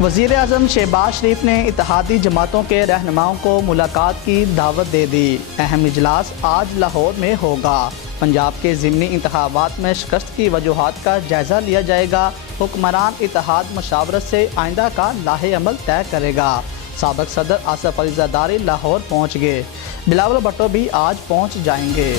वज़ीर आज़म शहबाज शरीफ ने इत्तेहादी जमातों के रहनुमाओं को मुलाकात की दावत दे दी। अहम इजलास आज लाहौर में होगा। पंजाब के ज़िमनी इंतखाबात में शिकस्त की वजूहात का जायज़ा लिया जाएगा। हुक्मरान इत्तेहाद मशावरत से आइंदा का लाहे अमल तय करेगा। साबिक़ सदर आसिफ अली ज़रदारी लाहौर पहुँच गए। बिलावल भुट्टो भी आज पहुँच जाएंगे।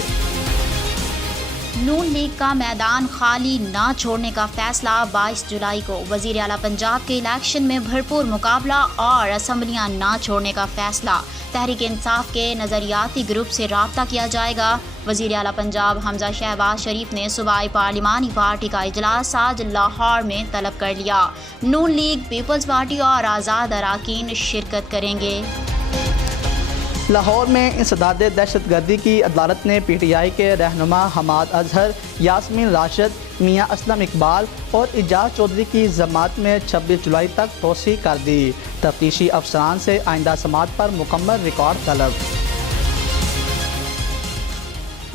नून लीग का मैदान खाली ना छोड़ने का फैसला 22 जुलाई को। वज़ीर आला पंजाब के इलेक्शन में भरपूर मुकाबला और असम्बलियाँ ना छोड़ने का फैसला। तहरीक इंसाफ के नज़रियाती ग्रुप से रब्ता किया जाएगा। वज़ीर आला पंजाब हमजा शहबाज शरीफ ने सूबाई पार्लिमानी पार्टी का इजलास आज लाहौर में तलब कर लिया। नून लीग, पीपल्स पार्टी और आज़ाद अरकान शिरकत करेंगे। लाहौर में इंसदाद दहशतगर्दी की अदालत ने PTI के रहनुमा हमाद अजहर, यास्मीन राशिद, मियाँ असलम इकबाल और इजाज़ चौधरी की जमात में 26 जुलाई तक तोसी कर दी। तफ्तीशी अफसरान से आइंदा समात पर मुकम्मल रिकॉर्ड तलब।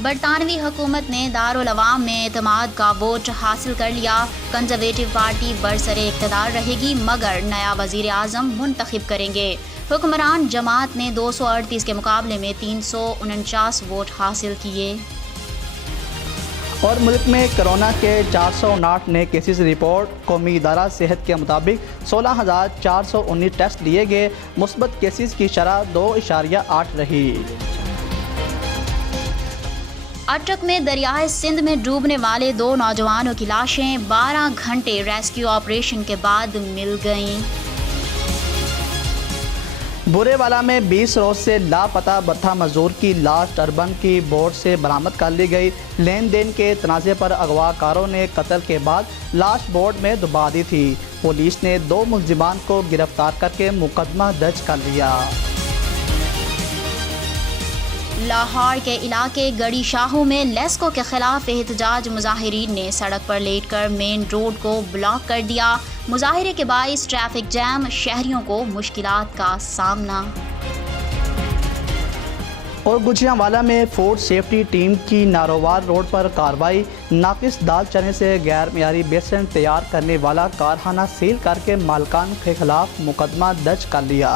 बरतानवी हुकूमत ने दारुल अवाम में एतमाद का वोट हासिल कर लिया। कंजर्वेटिव पार्टी बरसरे इक़्तिदार रहेगी मगर नया वज़ीर आज़म मुंतखब करेंगे। हुक्मरान जमात ने 238 के मुकाबले में 349 वोट हासिल किए। और मुल्क में कोरोना के 459 नए केसेस रिपोर्ट। कौमी इदारा सेहत के मुताबिक 16,419 टेस्ट लिए गए। मुस्बत केसेस की शरह 2.8 रही। अटक में दरियाए सिंध में डूबने वाले 2 नौजवानों की लाशें 12 घंटे रेस्क्यू ऑपरेशन के बाद मिल गईं। बुरेवाला में 20 रोज से लापता बत्था मजदूर की लाश टर्बन की बोट से बरामद कर ली गई। लेन देन के तनाज़े पर अगवाकारों ने कत्ल के बाद लाश बोट में डुबा दी थी। पुलिस ने 2 मुलजिमान को गिरफ्तार करके मुकदमा दर्ज कर लिया। लाहौर के इलाके गड़ी शाहू में लेस्को के खिलाफ एहतजाज। मुजाहिरीन ने सड़क पर लेटकर मेन रोड को ब्लॉक कर दिया। मुजाहिरे के बाइस ट्रैफिक जैम, शहरियों को मुश्किलात का सामना। और गुजरांवाला में फूड सेफ्टी टीम की नारोवार रोड पर कार्रवाई। नाकिस दाल चने से गैर मियारी बेसन तैयार करने वाला कारखाना सील करके मालिकान के खिलाफ मुकदमा दर्ज कर लिया।